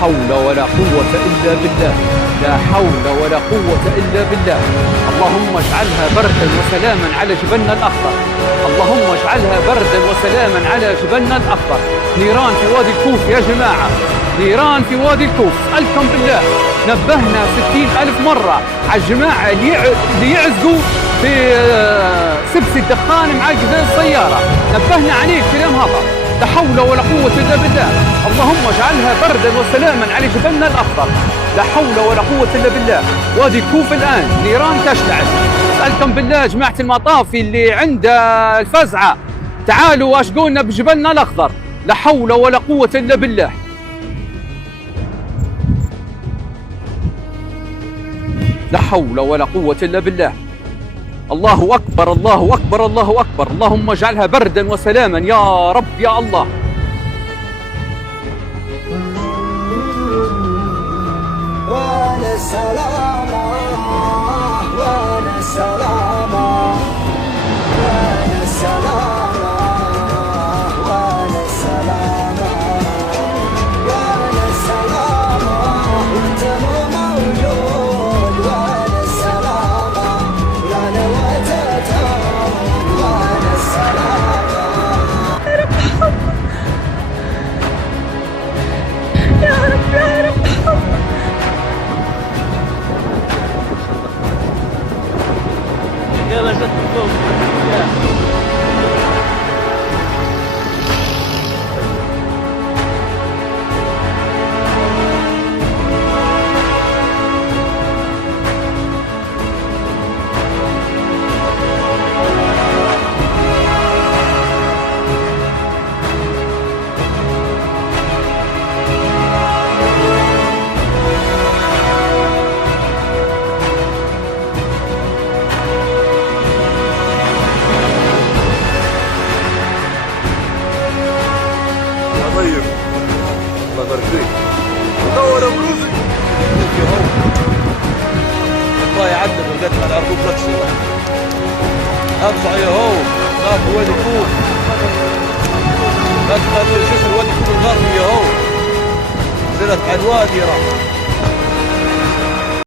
حول ولا قوة إلا بالله، لا حول ولا قوة إلا بالله. اللهم اجعلها بردا وسلاما على جبلنا الأخضر، اللهم اجعلها بردا وسلاما على جبلنا الأخضر. نيران في وادي الكوف يا جماعة، نيران في وادي الكوف. أسألكم بالله، نبهنا 60,000 مرة على الجماعة اللي يعزقوا في سبس الدخان مع جزاز السيارة، نبهنا عليه الكلام هذا. لا حول ولا قوة إلا بالله. اللهم اجعلها بردا وسلاما على جبلنا الأخضر، لا حول ولا قوة إلا بالله. وادي الكوف الآن نيران تشتعل. أسألكم بالله جماعة المطافي اللي عند الفزعة، تعالوا واشقوا لنا بجبلنا الأخضر، لا حول ولا قوة إلا بالله. لا حول ولا قوة إلا بالله. الله أكبر الله أكبر الله أكبر. اللهم اجعلها بردا وسلاما يا رب يا الله. وانا سلامة وانا سلامة وانا سلامة وانا سلامة وانا سلامة وانت مو موجود. وانا سلامة وانا وتتون وانا سلامة. يا رب يا رب يلا جت فوق. طيب الله يبارك فيك. دور بروزك يا هو الله يعذب ولقيت على عرضوك رقصي ارفع يا هو خاف وادي الكوف، لا تخاف شو اسمه وادي الكوف الغربي يا هو، نزلت على الوادي راه.